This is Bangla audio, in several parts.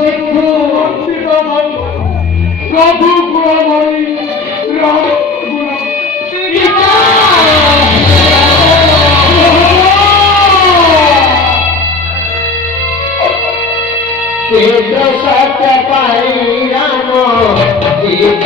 সিন্ধু অর্পিত প্রভু গুণময়ী রাম গুণ সত্য পাই রাম জীব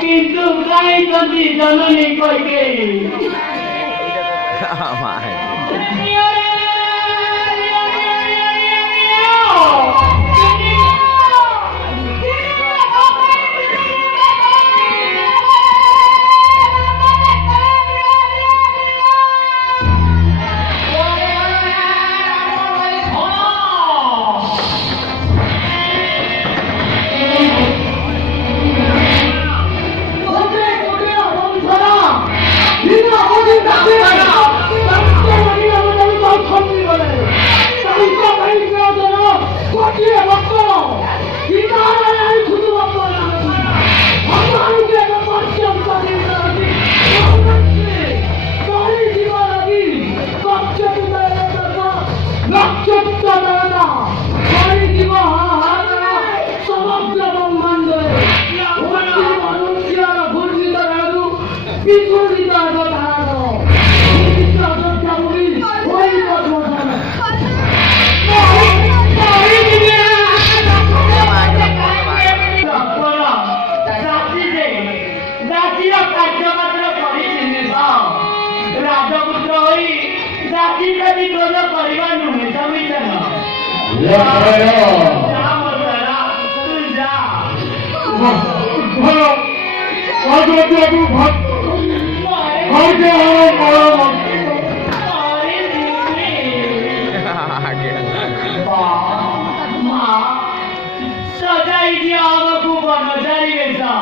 কিন্তু গাই যদি জননী কইকে सजाई दिया हमको बनजारी बेचा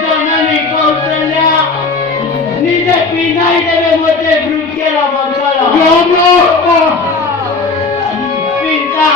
जननी कौशल्या निजे पिनाई देवे मते वृक्षेरा बंधल पिता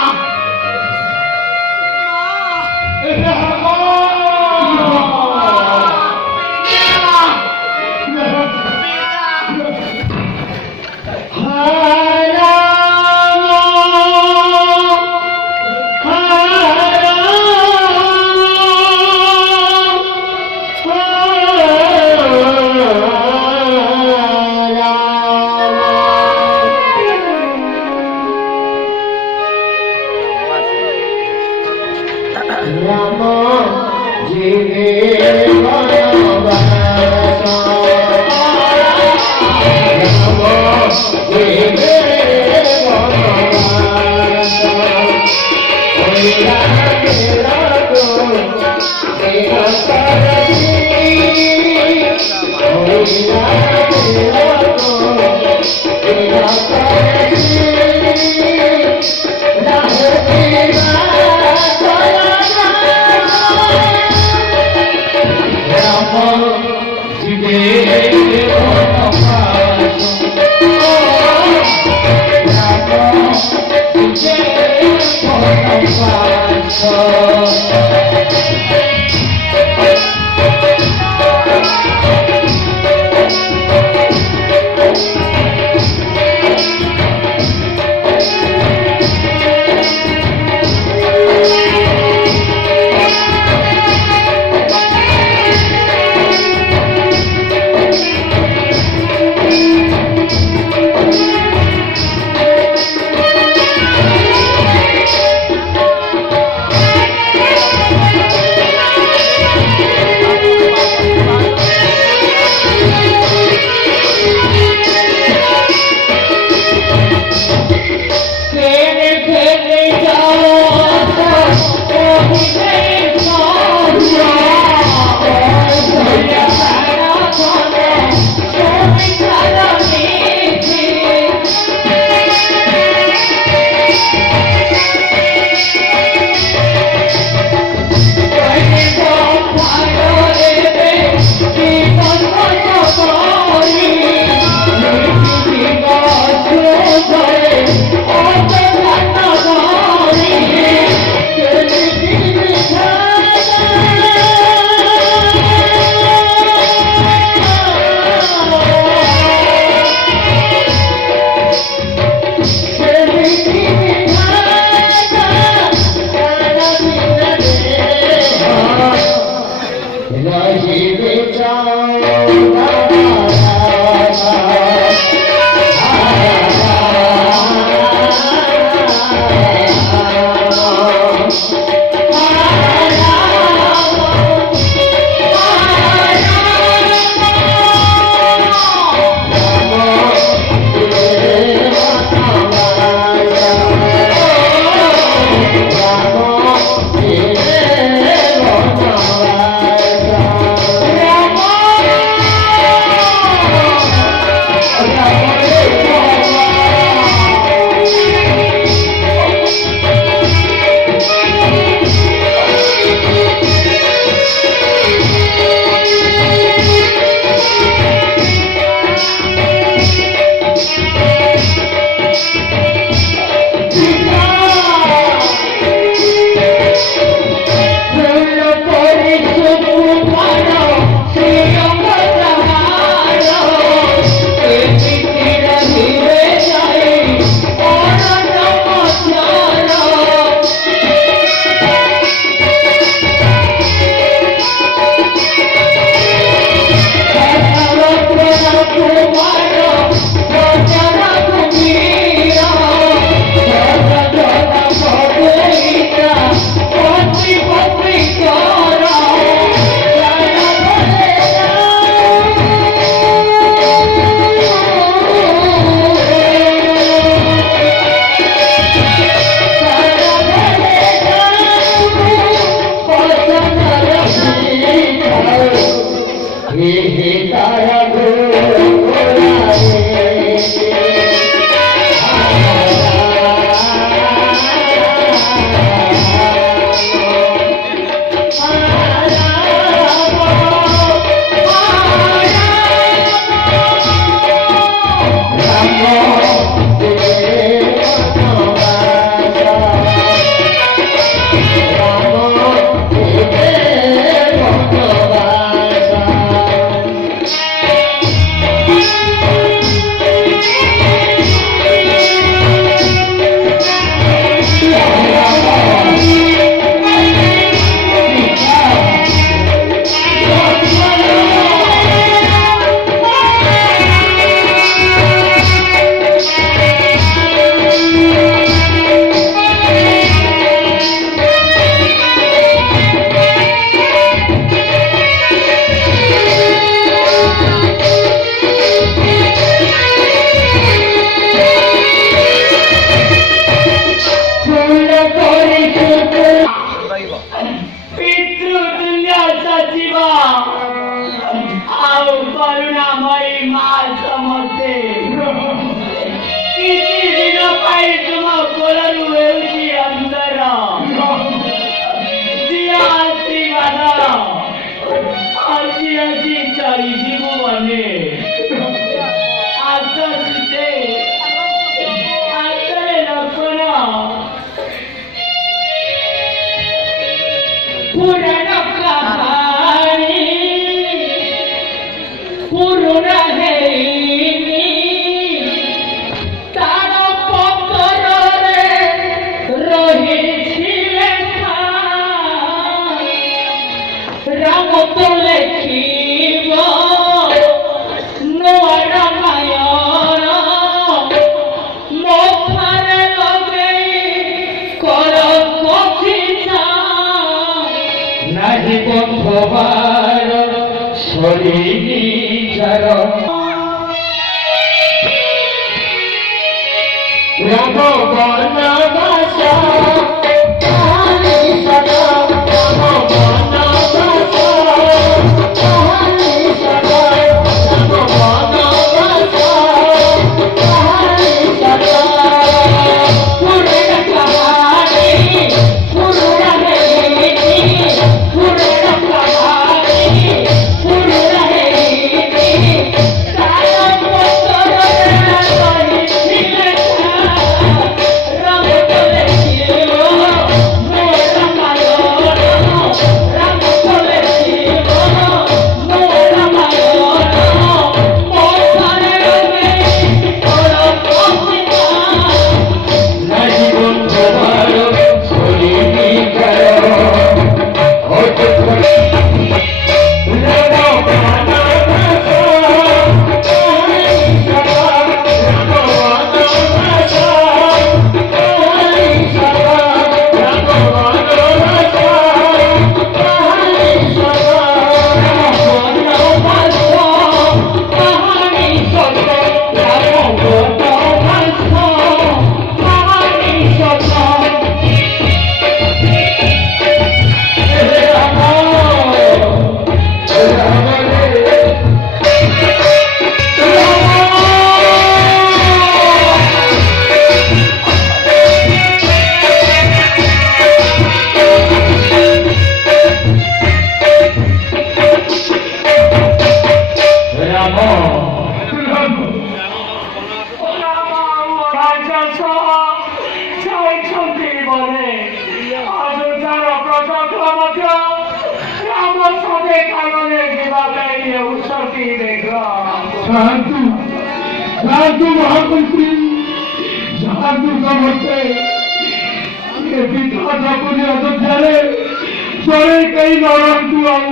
পুরানো কাহানি পুরোনো হেইনি তার পতরে রহিছি লেখা রাম তো লেখিব নূয়া রামায়ণ মথারে লগেই কর কথিতা নাহি বন্ধবার শরীরি চরণ রাম বনবাস কাহানি সদা রাম বনবাস কাহানি সদা রাম বনবাস কাহানি সদা পুরানো কাহানি পুরোনো হেইনি পুরানো কাহানি পুরোনো হেইনি তার পতরে রহিছি লেখা রাম তো লেখিব নূয়া রামায়ণ রাম তো লেখিব নূয়া রামায়ণ মথারে লগেই কর কথিতা নাহি বন্ধবার শরীরি চরণ হতে করে রাম বনবাস কাহানি সদা রাম বনবাস কাহানি সদা রাম বনবাস কাহানি সদা বনবাস কাহানি সত্য রাম বনবাস কাহানি সত্য সাধু সাধু মহামন্ত্রী সাধু সমস্তে ये विधाता पुरी अयोध्यारे चले कई नरंतु आउ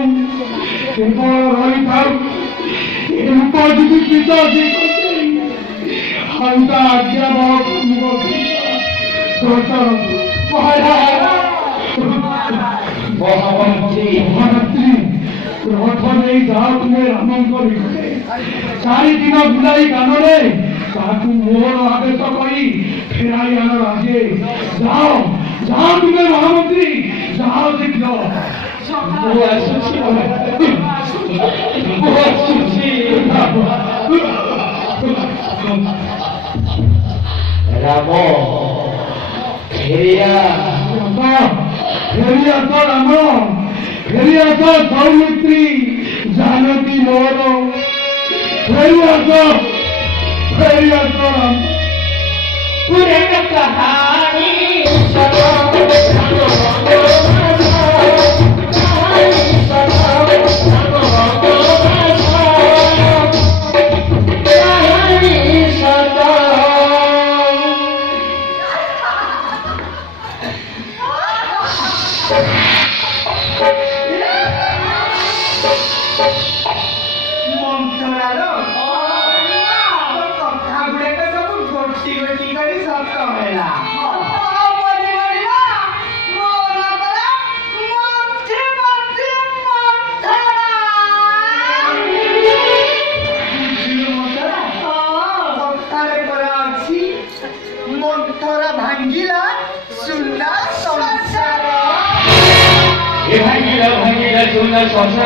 केवल रही थाउ ये उपजीवी पिता जी हंता आज्ञा बहुत महामंत्री महामंत्री रथ नहीं जाओ तुम्हें रामंक निकटे चारि दिन बुलाई कानरे ताकू मोर आदेश करी फेराई आन राजे जाओ जाओ तुम्हें महामंत्री जाओ शीघ्र রাম ফেরিয়া फेरिया तो राम फेरिया तो सौमित्री जानती मोर फेरिया तो राम पुरानो कहानी ମନ୍ତ୍ରାର କଥା ଗୁଡାକ ସବୁ ଗୋଟି ଗୋଟି କରି ସତ ହେଲା। ମନ୍ଥରା ଭାଙ୍ଗିଲା ସୁନା ସଂସାର ଭାଙ୍ଗିଲା ସୁନା ସଂସାର